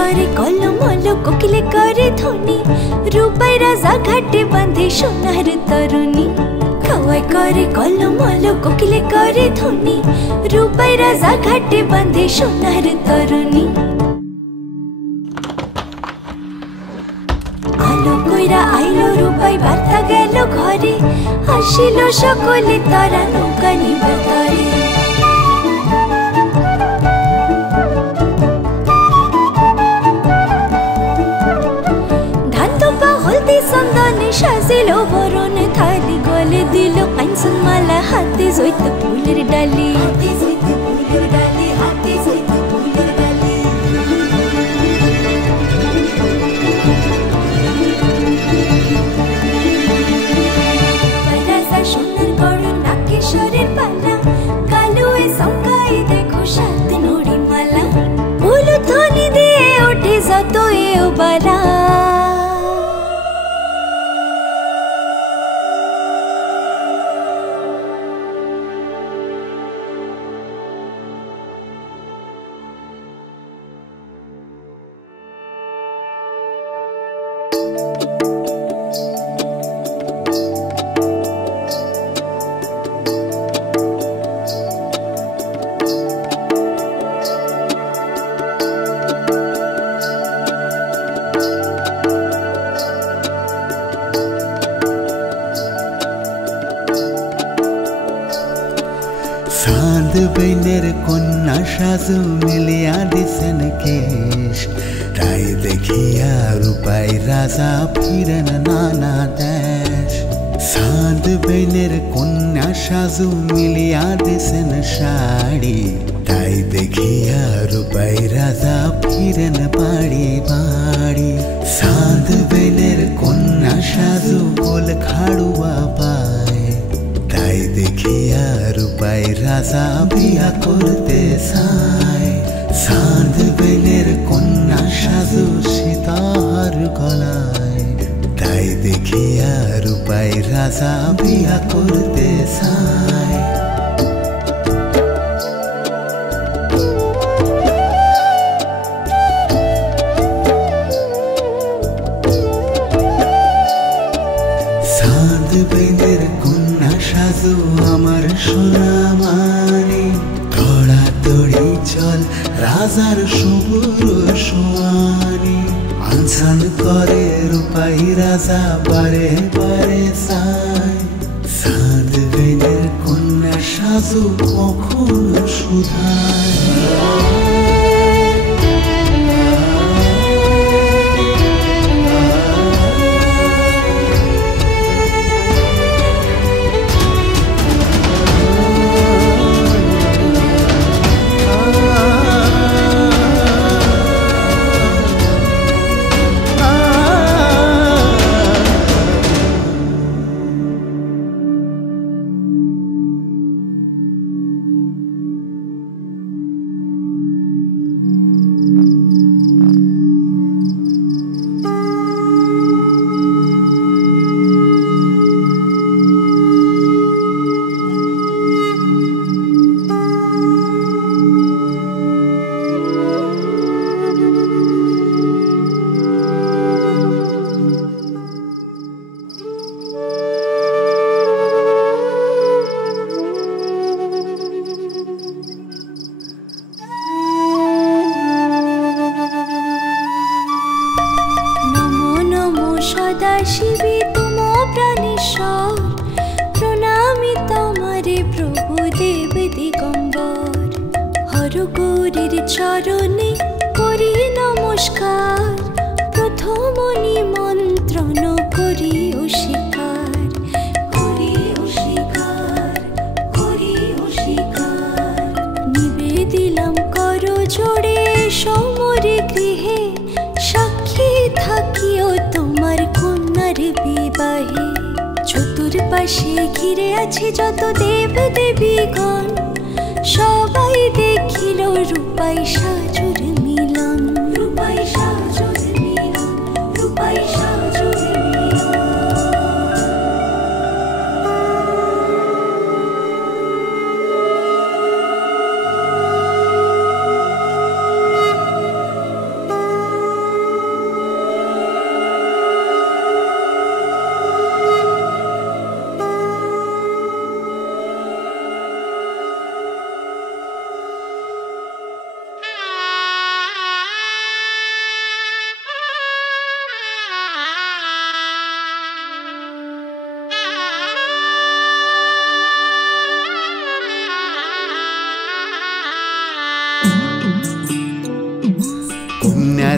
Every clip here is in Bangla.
करे कलमल कोकिले करे ध्वनि रूपाई राजा घाटे बांधे सोनार तरुणी खवाई करे कलमल कोकिले करे ध्वनि रूपाई राजा घाटे बांधे सोनार तरुणी आलो कइरा आइलो रूपाई बार्ता गेलो घरे आसिलो सकले तारा नौका निबे तरे चंदने साजिलो बरन थाली गले दिलो कांचन माला हाते जोइत फुलेर डाली हाते जोइत फुलेर डाली हाते जोइत फुलेर डाली राजा सोनार गड़ नाकेश्वरेर पाला कालुए संकाई देखो सात नड़ी माला फुल ध्वनि दिए उठे जतो ए बाला चाँद बैनेर कन्या साजु मिलिया दिसेन केश ताई देखिया रूपाई राजा फिरेन नाना देश चाँद बैनेर कन्या साजु मिलिया दिसेन शाड़ी ताई देखिया रूपाई राजा फिरेन बाड़ी बाड़ी चाँद बैनेर कन्या साजु गोल खाड़ुआ पाए ताई देखिया रूपाई राजा बिया करते चाय चाँद बैनेर कन्या साजु सीतार गलाय ताई देखिया रूपाई राजा बिया करते चाय चाँद बैनेर कन्या साजु आमार सोना मानी तोड़ा तोड़ी चल राजार सबुर सोआनी आंछान करे रूपाई राजा बारे बारे चाय चाँद बैनेर कन्या साजु कखनो सुधाय सदाशिवी तुम प्राणेश्वर प्रणामी तमारे प्रभु देव दिगंबर हरगौरीर चरणे करी नमस्कार प्रथम निमंत्रण करी अस्वीकार निवेदिलाम करो जोड़े समरे गृहे साक्षी থাকিও তোমার কন্যার বিবাহে চতুর্পাশে ঘিরে আছে যত দেব দেবীগণ সবাই দেখিল রূপাই সাজুর মিলন রূপাই সাজুর মিলন রূপাই সাজুর মিলন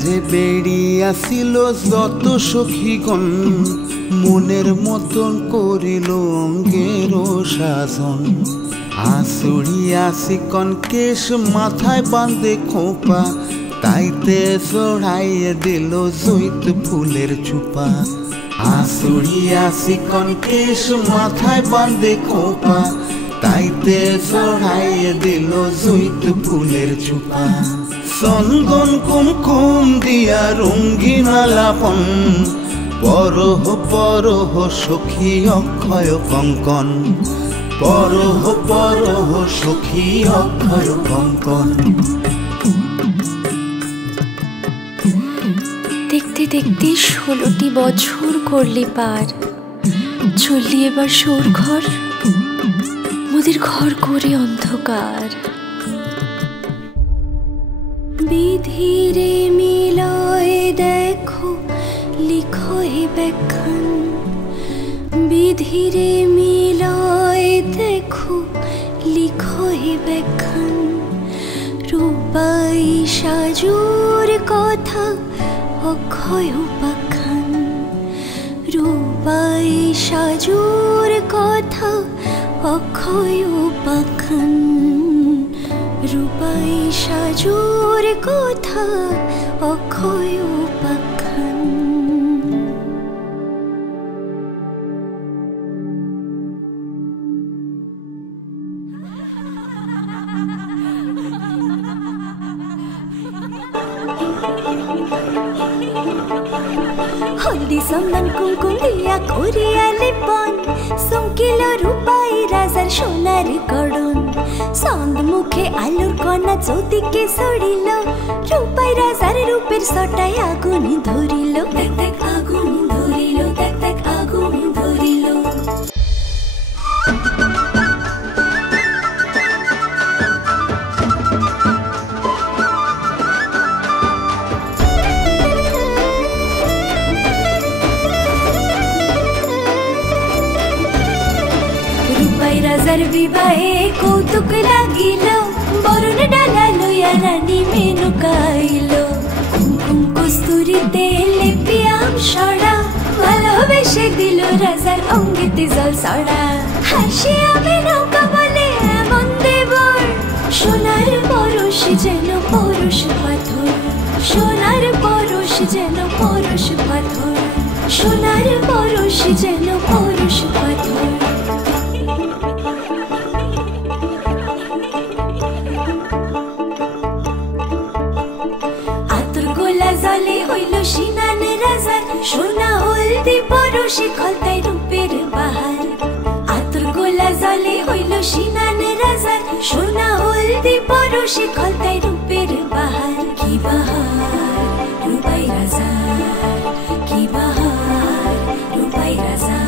দ্বারে বেড়িয়াছিল যত সখীগণ মনের মতন করিল অঙ্গের সাজন আসুড়িয়া চিকন কেশ মাথায় বাঁধে খোপা তাইতে চড়াইয়ে দিল জৈত ফুলের চুপা আসুড়িয়া চিকন কেশ মাথায় বাঁধে খোপা তাইতে চড়াইয়ে দিল জৈত ফুলের চুপা চন্দন কুমকুম দিয়া রঙ্গিন আলাপন পরহ পরহ সখী অক্ষয় কঙ্কন পরহ পরহ সখী অক্ষয় কঙ্কন। দেখতে দেখতে 16টি বছর করলি পার, চললি এবার সোর ঘর, মোদের ঘর করে অন্ধকার। বিধিরে মিলয় দেখো লিখো এ ব্যাখ্যান, বিধিরে মিলয় দেখো লিখো এ ব্যাখ্যান। রূপাই সাজুর কথা অক্ষয় উপাখ্যান, রূপাই সাজুর কথা অক্ষয় উপাখ্যান, রূপাই সাজুর কথা অক্ষয় উপাখ্যান। হলদি চন্দন কুমকুম দিয়া করিয়া লিপন, চমকিল রূপাই রাজার সোনার গড়ন। চন্দ মুখে আলোর কণা চৌদিকে ছড়িল, রূপাই রাজার রূপের সটায় আগুন ধরিল। দেখ দেখ আগুন ধরিল, দেখ দেখ আগুন ধরিল। রাজার বিবাহে কৌতুক লাগিল, বরণ ডালা লইয়া রানী মেনুকাইল। কুমকুম কস্তুরিতে লেপিয়াম সরা, ভালোবেসে দিল রাজার অঙ্গিতে জল সরা। হাসিয়া মেনকা বলে এমন দেবর, সোনার পরশ যেন পরশ পাথর, সোনার পরশ যেন পরশ পাথর, সোনার পরশ যেন পরশ পাথর। জলে হইল সিনান রাজার, সোনা হলদি পরশে খলতায় রূপের বাহার। আতর গোলা জলে হইল সিনান রাজার, সোনা হলদি পরশে খলতায় রূপের বাহার। কি বাহার রূপাই রাজার, কি বাহার রূপাই রাজার।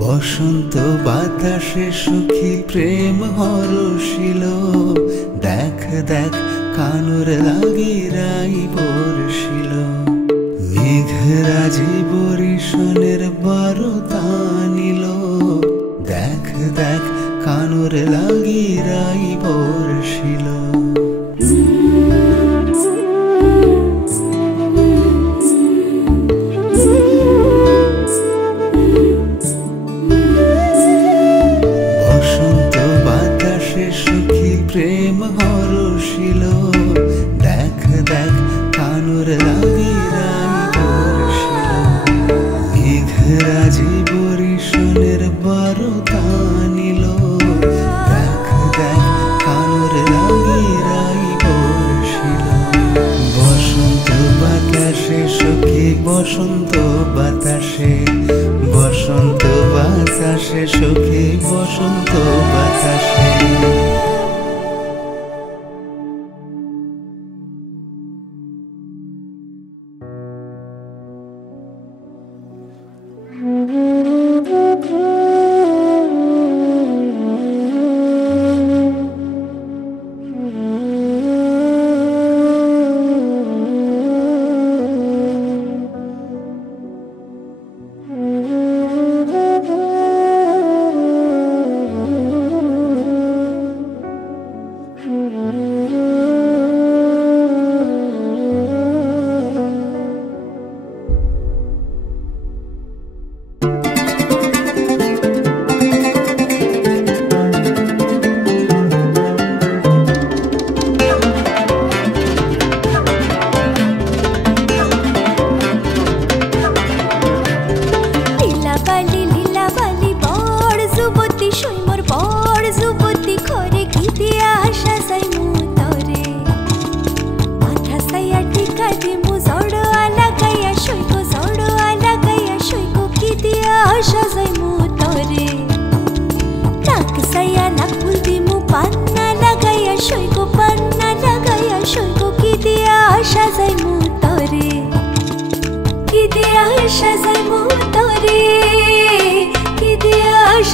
বসন্ত বাতাসে সুখী প্রেম হরষিল, দেখ দেখ কানুর লাগি রাই বর্ষিল। মেঘরাজি বরিশনের বারতা নিল, দেখ দেখ কানুর লাগি রাই বর্ষিল। প্রেম হরষিল, দেখ দেখ কানুর লাগি রাই বর্ষিল। মেঘরাজি বরিশনের বারতা নিল, দেখ দেখ কানুর লাগি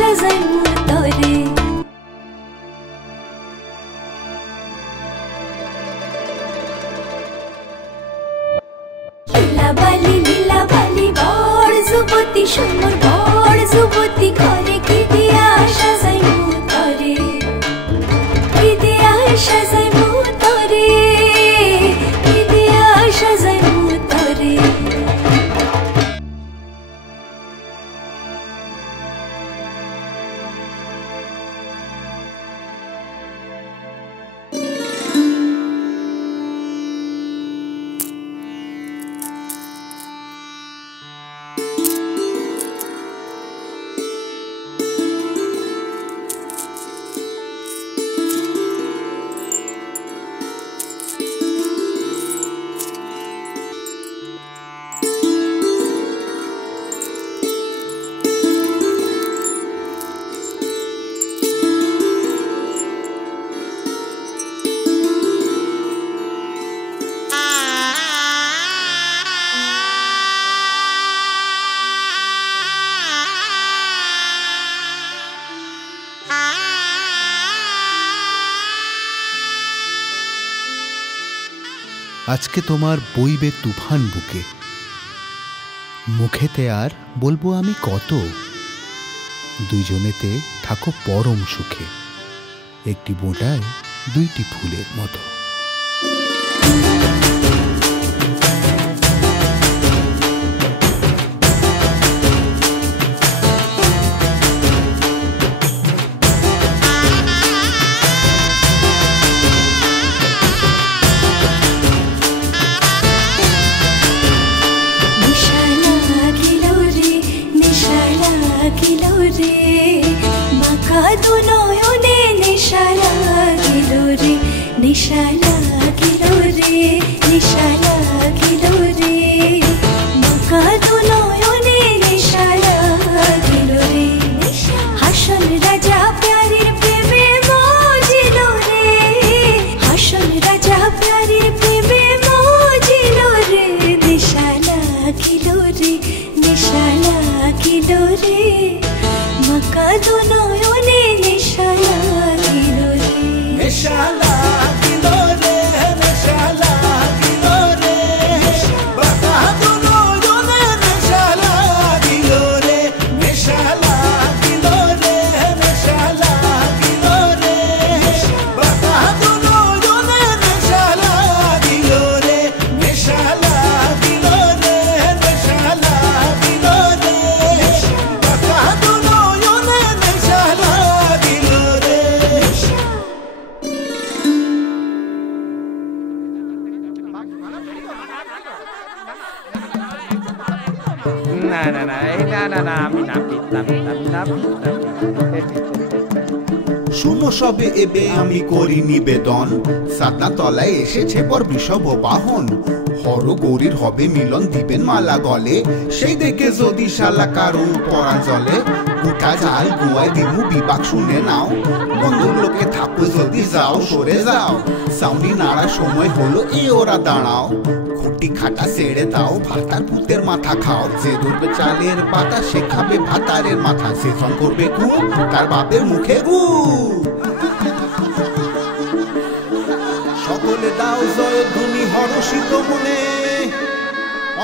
সাজাইমু তরে লীলা বালি বড় যুবতী সুন্দর বড় যুবতী ঘরে কি দিয়া সাজাইমু তরে কি দিয়া সাজাইমু তরে কি দিয়া সাজাইমু তরে আজকে তোমার বইবে তুফান বুকে, মুখেতে আর বলবো আমি কত। দুইজনেতে থাকো পরম সুখে, একটি বোঁটায় দুইটি ফুলের মতো। নিশালা গিলো রে নিশালা গিলো রে মকা দুনয়নে নিশালা গিলো রে হাসন রাজা প্যারির প্রেমে মজিলো রে হাসন রাজা প্যারির প্রেমে মজিলো রে নিশালা গিলো রে নিশালা গিলো রে মকা দুনয়নে নিশালা গিলো রে নিশালা শুনো সবে এবে আমি করি নিবেদন, সাতনা তলায় এসেছে বর বৃষভ বাহন। হর গৌরীর হবে মিলন, দিবেন মালা গলে, সেই দেখে যদি শালা কারো পরা জলে। উঠা জাল গুয়ায় দিমু বিবাক শুনে নাও, বন্ধুর লোকে থাকো জলদি যাও সরে যাও। সাউনি নাড়ার সময় হলো এ ওরা দাঁড়াও, খুঁটি খাটা ছেড়ে দাও, ভাতার পুতের মাথা খাও। যে ধরবে চালের পাতা সে খাবে ভাতারের মাথা, সে ফোন করবে গু তার বাপের মুখে গু। সকলে দাও জয়ধ্বনি হর্ষিত মনে,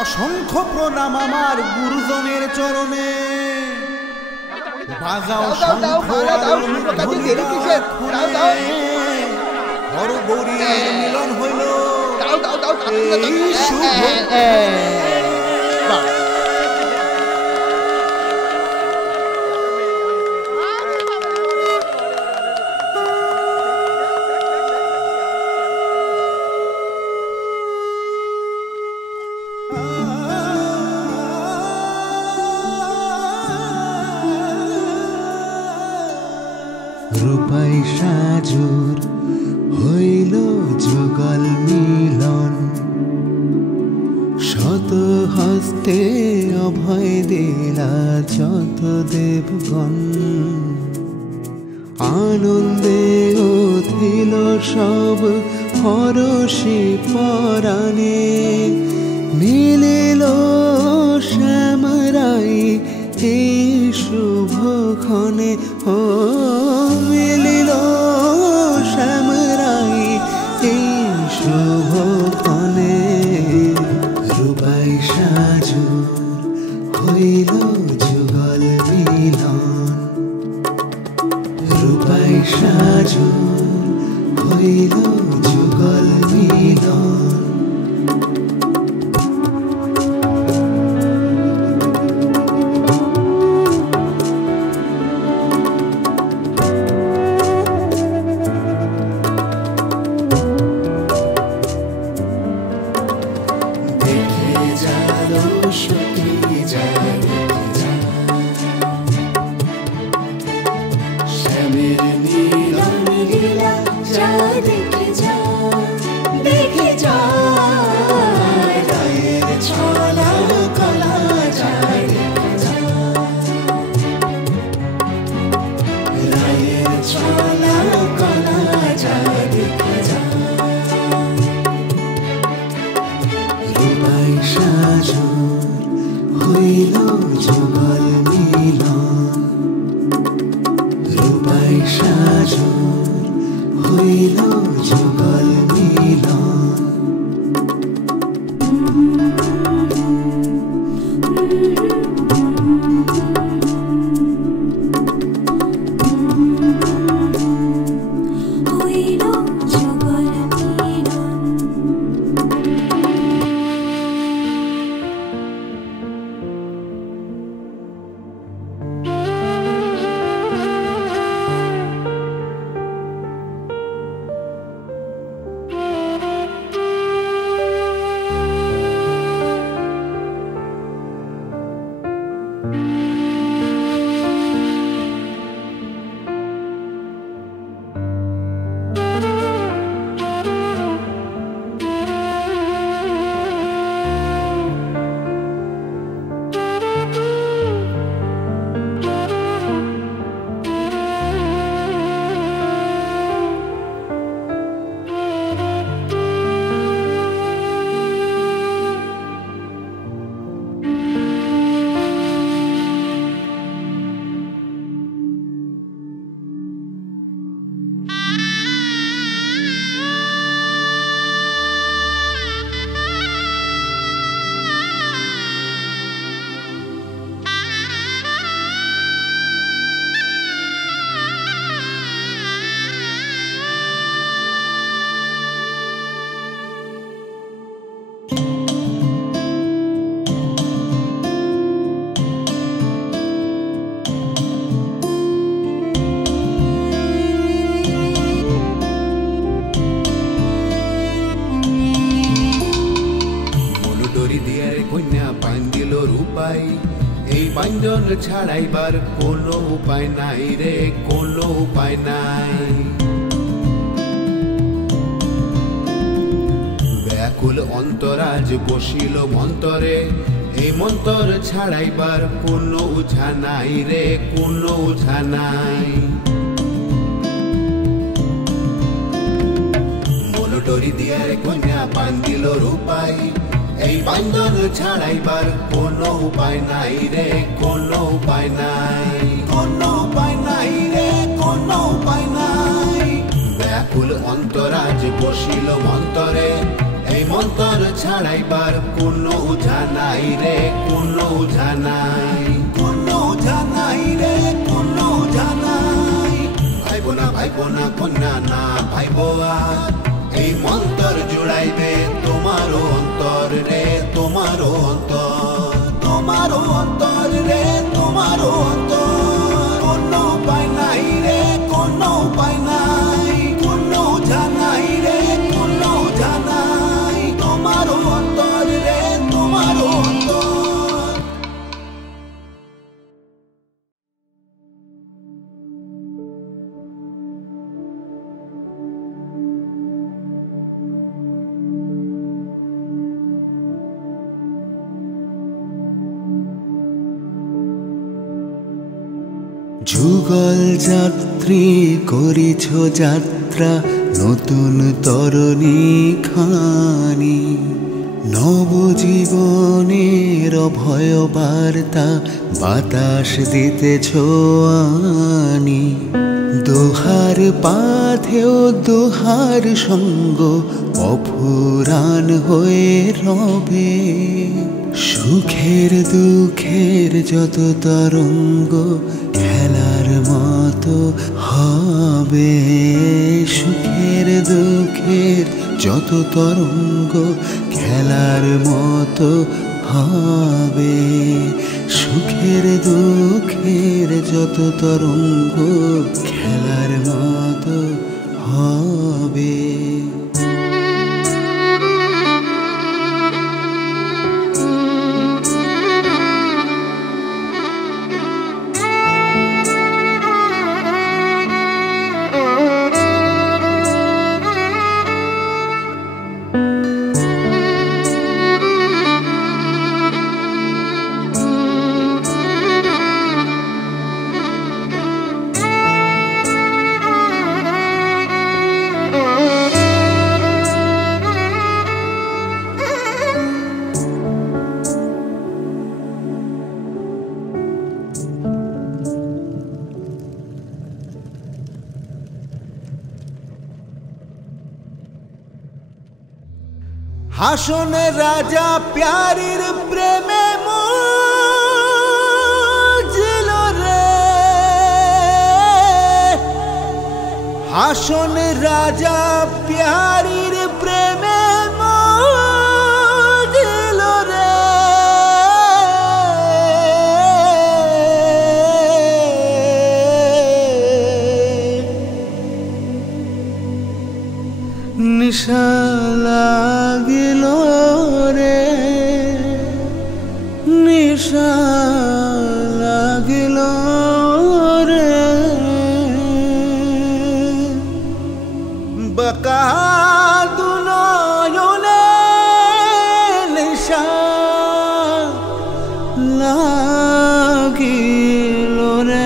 অসংখ্য প্রণাম আমার গুরুজনের চরণে। বাজাও শঙ্খ হর গৌরীর মিলন হইল এই শুভ। রূপাই সাজুর হইল যুগল মিলন, শত হস্তে অভয় দিলা যত দেবগণ। আনন্দে উঠিল সব হরষি পরাণে, মিলিল শ্যামরাই এই শুভক্ষণে ও মিলিল শ্যামরাই এই শুভক্ষণে রূপাই সাজুর হইল যুগল মিলন রূপাই সাজুর হইল যুগল মিলন ছাড়াইবার কোনো উপায় নাই রে কোনো উপায় নাই ব্যাকুল অন্তরাজ বসিল মন্তরে এই মন্তর ছাড়াইবার কোনো উঝা নাই রে কোনো উঝা নাই মনোডরি দিয়ে কন্যা বান্ধিল রূপাই এই বান্ধন ছাড়াইবার কোনো উপায় নাই রে কোনো উপায় নাই কোনো উপায় নাই রে কোনো উপায় নাই ব্যাকুল অন্তরাজ বসিল মন্তরে এই মন্তর ছাড়াইবার কোনো উঝা নাই রে কোনো উঝা নাই কোনো উঝা নাই রে কোনো উঝা নাই ভাইব না কন্যা না ভাইব আর এই মন্তর জুড়াইবে তোমারও অন্তর রে তোমারও অন্তর রে তোমারও অন্তর কোনো উপায় নাই রে কোনো উপায় নাই কোনো জানাই রে কোনো জানাই তোমারও অন্তর রে তোমারও অন্তর যুগল যাত্রী করিছ যাত্রা নতুন তরণী খানি নবজীবনের অভয় বার্তা বাতাস দিতেছ আনি, দোহার পাথেও দোহার সঙ্গ অফুরান হয়ে রবে। সুখের দুঃখের যত তরঙ্গ খেলার মতো হবে, সুখের দুঃখের যত তরঙ্গ খেলার মতো হবে, সুখের দুঃখের যত তরঙ্গ খেলার মতো হবে। হাসন রাজা প্যারির প্রেমে মজিল রে, হাসন রাজা প্যারির প্রেমে মজিল রে। নিশা লাগিল রে, নিশা লাগিল রে, বাঁকা দুনয়নে নিশা লাগিল রে।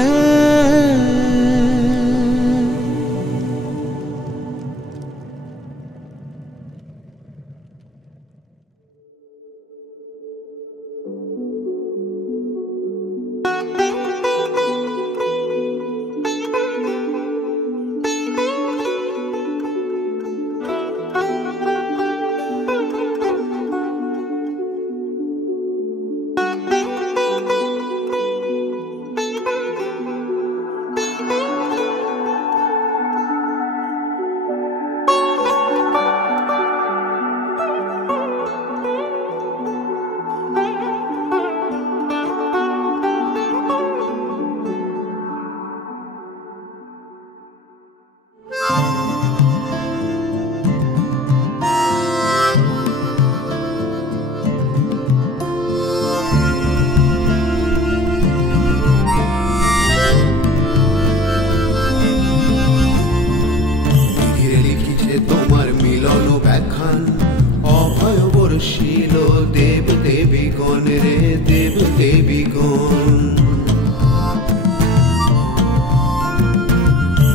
অভয় বর্ষিল দেব দেবীগণ রে, দেব দেবীগণ।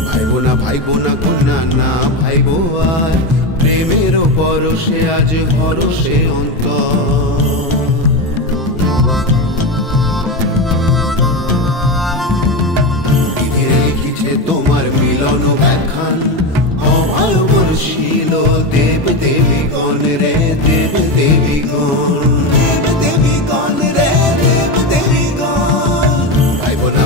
ভাইবো না ভাইবো না কন্যা না ভাইবো আর, প্রেমের পরশে আজ হরষে অন্তর। বিধিরে লিখিছে তোমার মিলন ব্যাখ্যান, অভয় বর্ষিল দেব দেবীগণ রে, দেব দেবীগণ, দেব দেবীগণ রে, দেব দেবীগণ।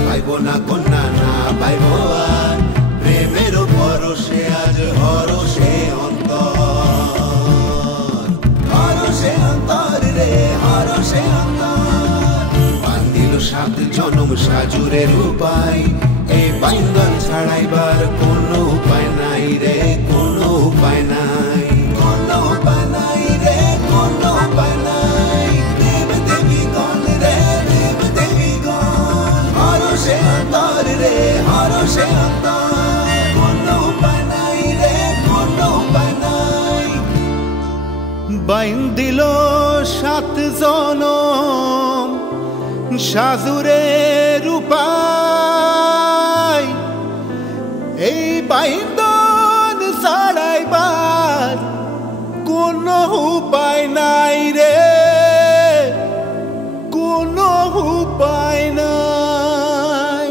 ভাইবো না কন্যা না ভাইবো আর, প্রেমের পরশে আজ হরষে অন্তর, হরষে অন্তর রে, হরষে অন্তর। বান্ধিল 7 জনম সাজুরের উপায়, এই বাইন্ধন ছাড়াইবার কোনো উপায় নাই রে, কোনো উপায় নাই, কোনো উপায় নাই রে, কোনো উপায় নাই। দেব দেবীগণ রে, দেব দেবীগণ, হরষে অন্তর রে, হরষে অন্তর। কোনো উপায় নাই রে, কোনো উপায় নাই। বাইন্দিল 7 জনম সাজুরের উপায়, এই বাইন্ধন ছাড়াইবার কোনো উপায় নাই রে, কোনো উপায় নাই।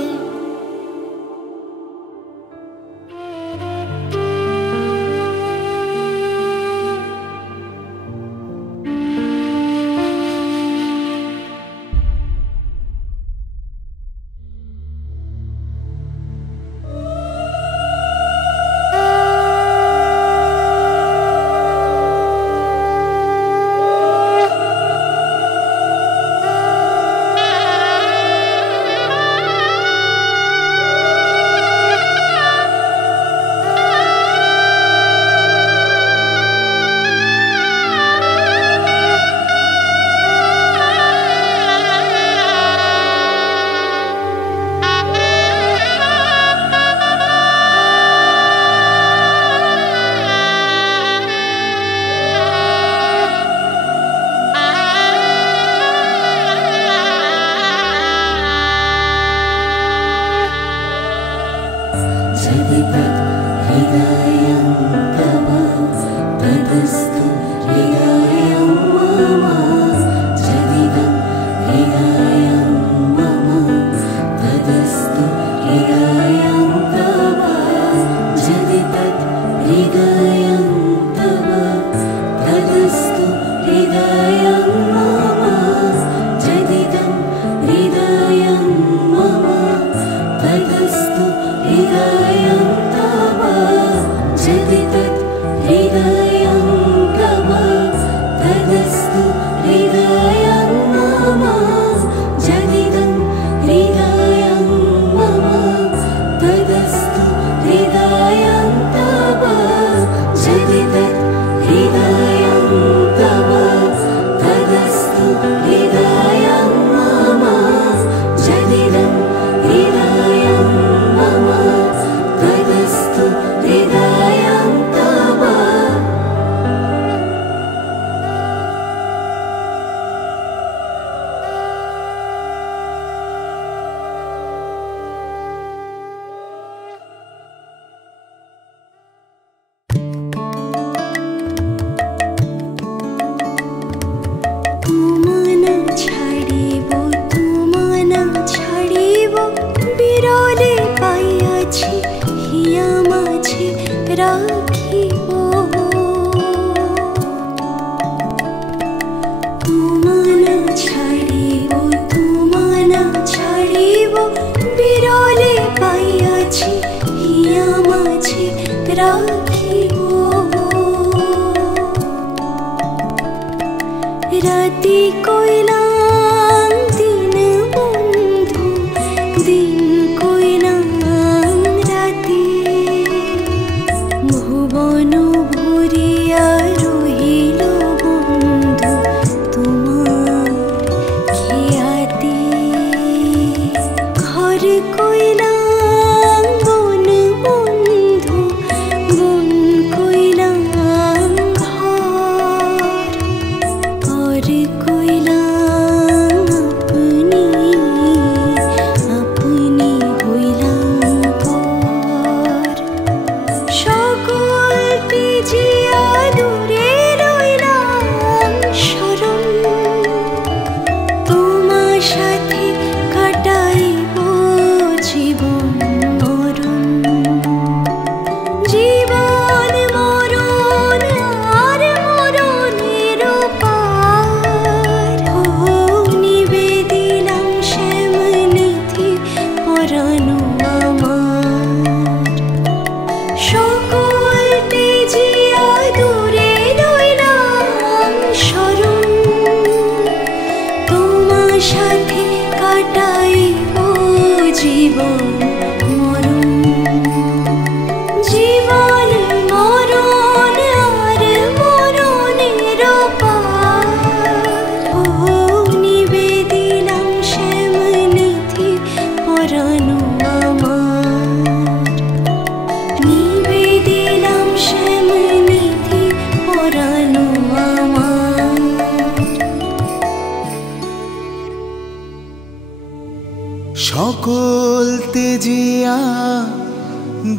সকল তেজিয়া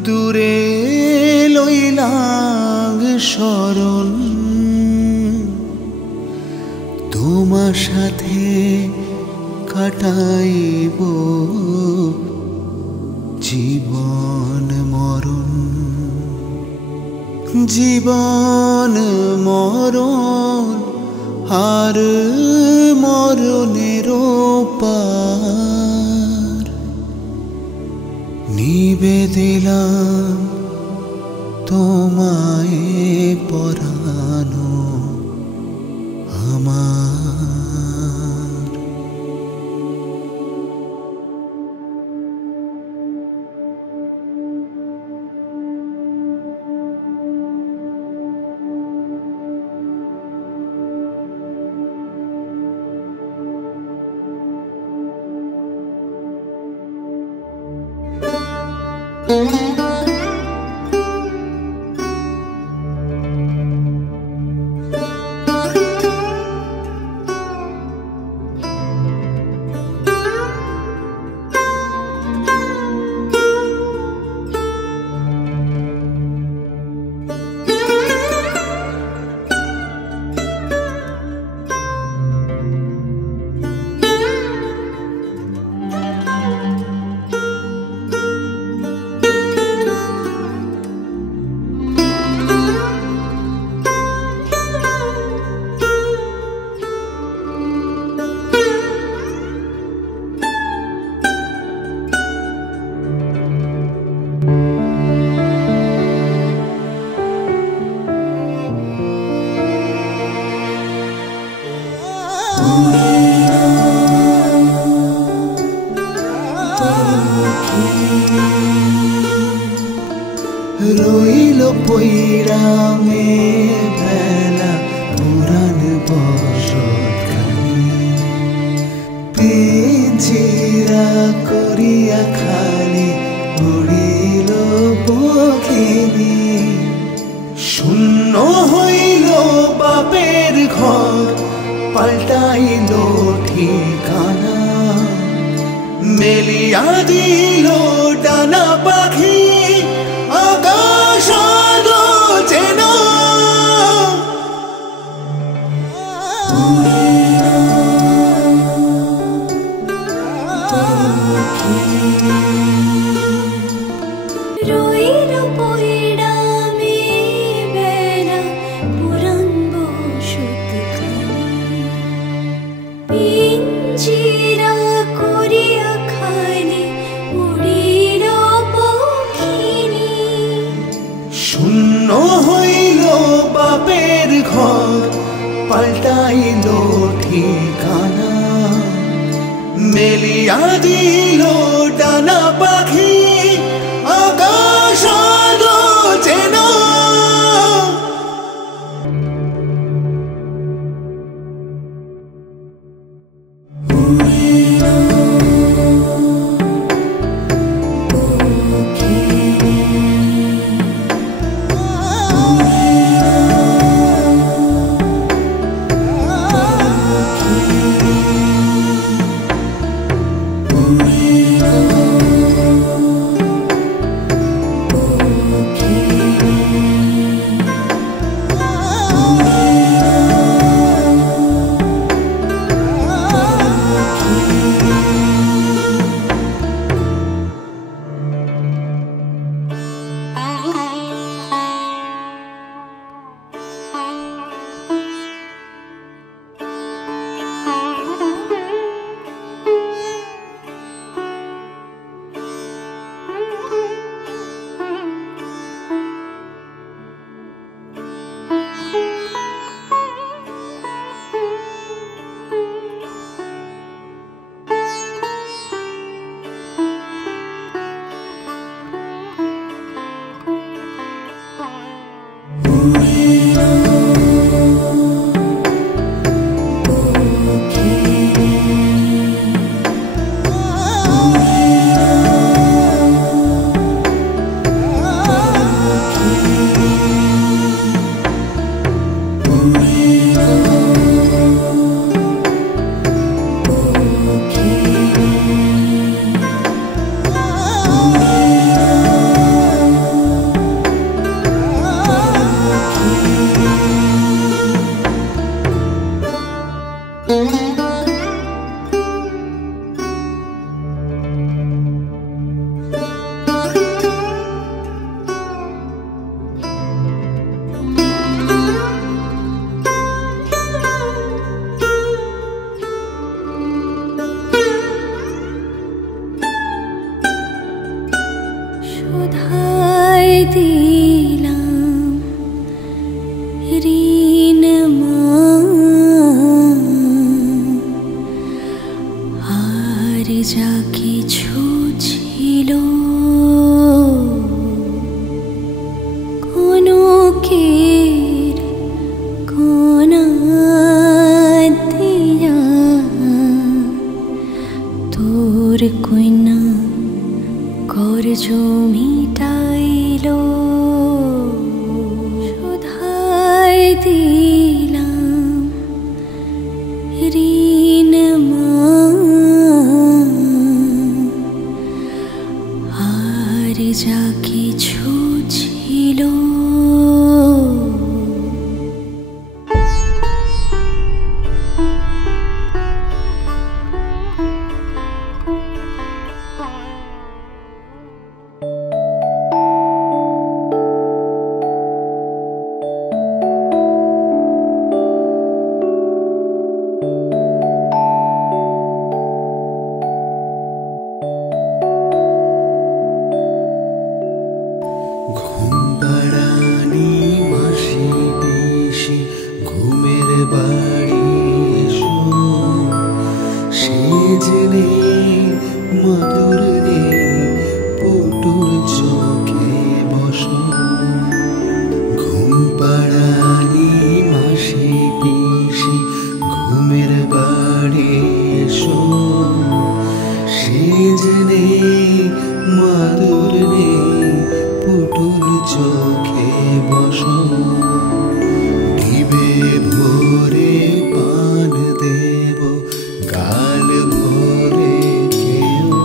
দূরে লইলাম শরণ সাথে কাটাইব জীবন মরণ, জীবন মরণ আর মরণের পার। নিবেদিলাম তোমায় পরানো আমার। রইল পইড়া বেলা পুরান বসতখানি, পিঞ্জিরা করিয়া খালি উড়িল পখিনী। শূন্য হইল বাপের ঘর, পাল্টাইল ঠিকানা, মেলিয়া দিল ডানা পাখি আকাশ চেন। রইল পইড়া বেলা পুরান বসতখানি, পিঞ্জিরা করিয়া খালি উড়িল পখিনী। শূন্য হইল বাপের ঘর, পাল্টাইল ঠিকানা, মেলিয়া দিল ডানা পাখি আকাশ চেন। উড়িল বাড়ি এসো, সেজনে মাদুর নেই পুতুল চোখে বসো। ঘুম পাড়ানি মাসি পিসি ঘুমের বাড়ি এসো, সেজনে মাদুর নেই পুতুল চোখে বসো। ডিবে ভরে পান দেব গাল ভরে খেও,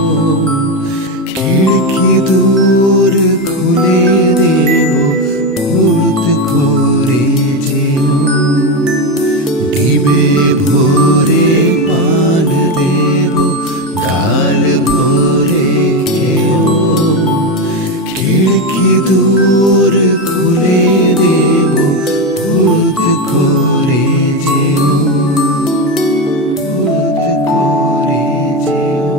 খিড়কি দূর খুলে দেব ফুর্ত করে যেও। ডিবে ভরে পান দেব গাল ভরে খেও, খিড়কি দূর খুলে দেব ফুর্ত করে যেও, ফুর্ত করে যেও,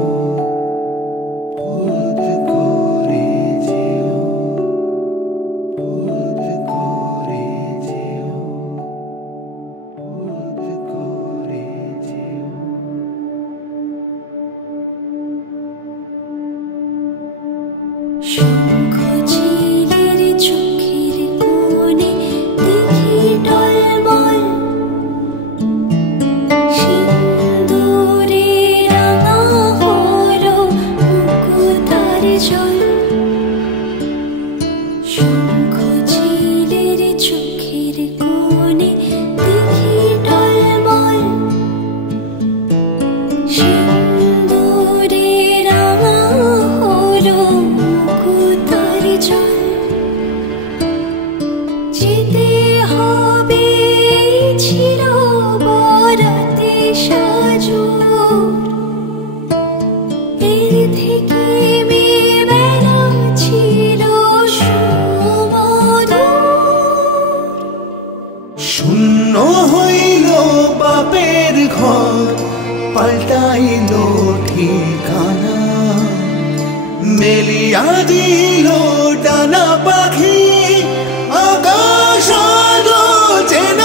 ফুর্ত করে যেও, ফুর্ত করে যেও, ফুর্ত করে যেও। শঙ্খ চিলের চোখের কোণে দেখি টলমল, সিন্দুরে রাঙা হলো মুকুতার জল। শঙ্খ চিলের চোখের কোণে দেখি টলমল, সিন্দুরে রাঙা হলো মুকুতার জল। যেতে হবে ছিল বরাতে সাজু, এর থেকে মেয়েবেলা ছিল সুমধুর। শূন্য হইল বাপের ঘর, পাল্টাইল ঠিকানা, মেলিয়া দিল ডানা পাখি আকাশ আলো যেন।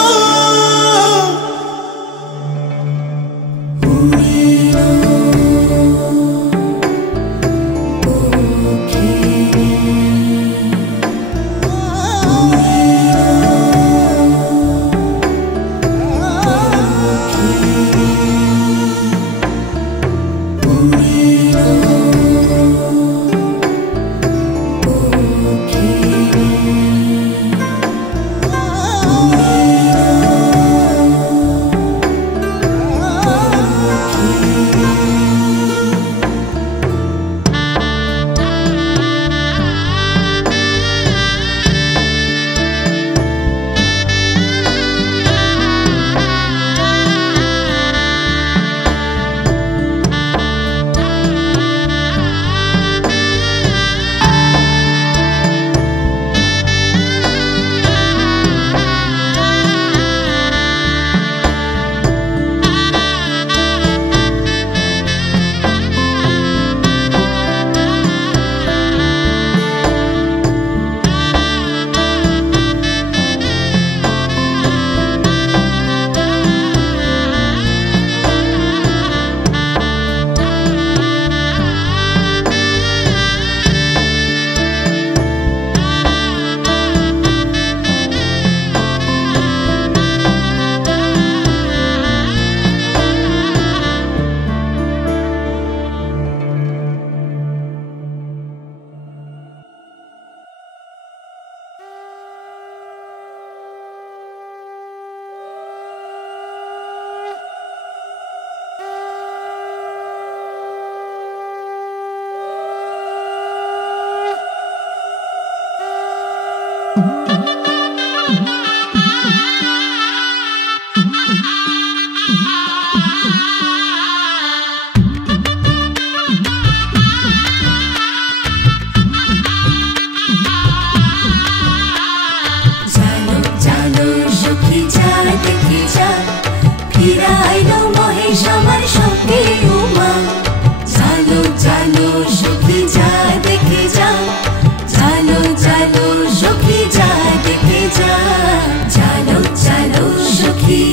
সখী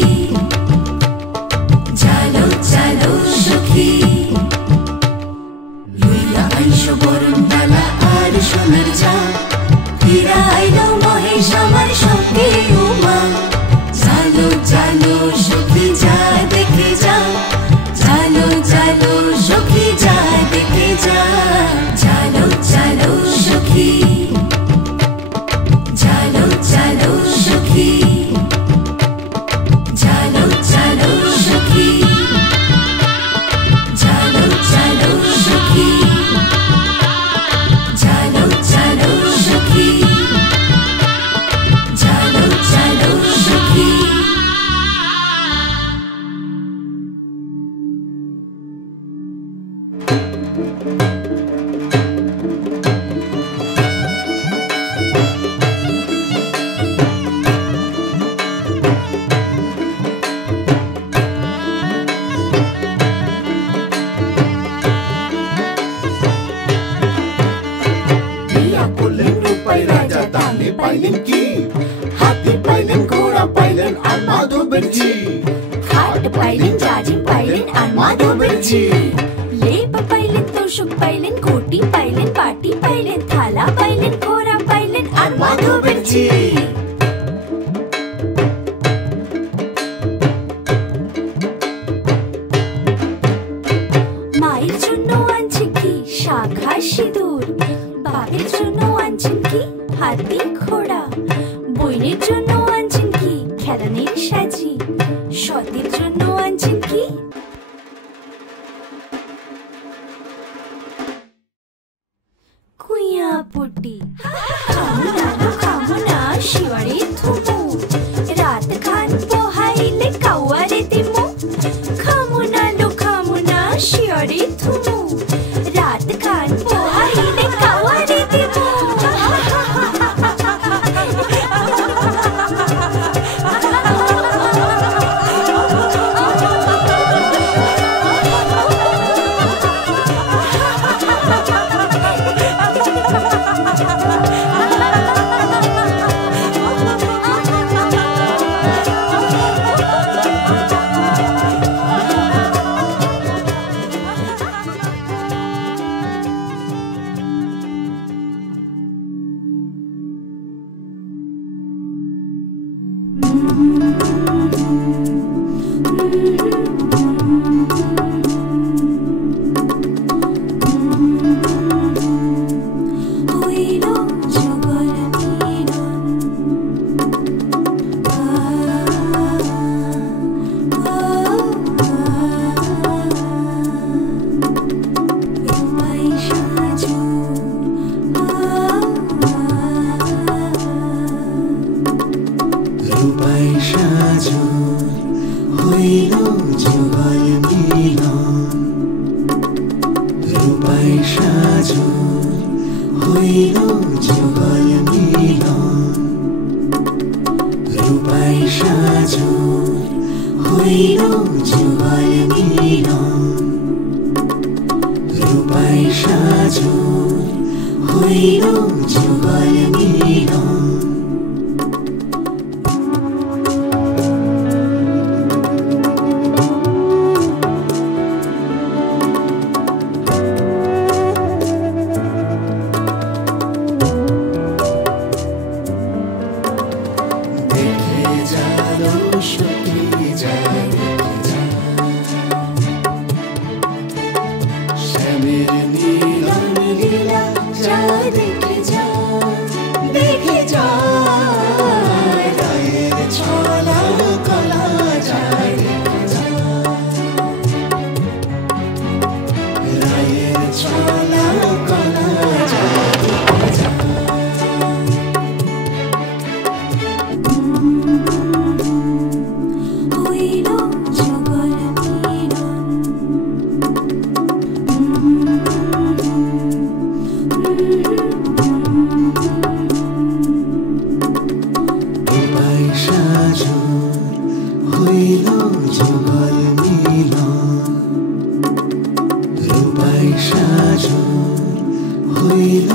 মাধবের ঝি। খাট পাইলেন, জাজিম পাইলেন আর মাধবের ঝি। লেপা পাইলেন, তোষক পাইলেন, ঘটি পাইলেন, বাটি পাইলেন, থালা পাইলেন, ঘোড়া পাইলেন আর মাধবের ঝি। মায়ের জন্য আনছেন কি শাক আর সিঁদুর, বাপের জন্য আনছেন কি হাতি ঘোড়া, বইনের জন্য আনছেন কি খেলানির সাজি, সতীর জন্য আনছেন কি কুইয়া পুটি। খামুনা শিওরে থুমু, রাত খান পোহাইলে কাউয়ারে দিমু। খামুনা শিওরে থুমু, রাত খান পোহাইলে কাউয়ারে দিমু। হইল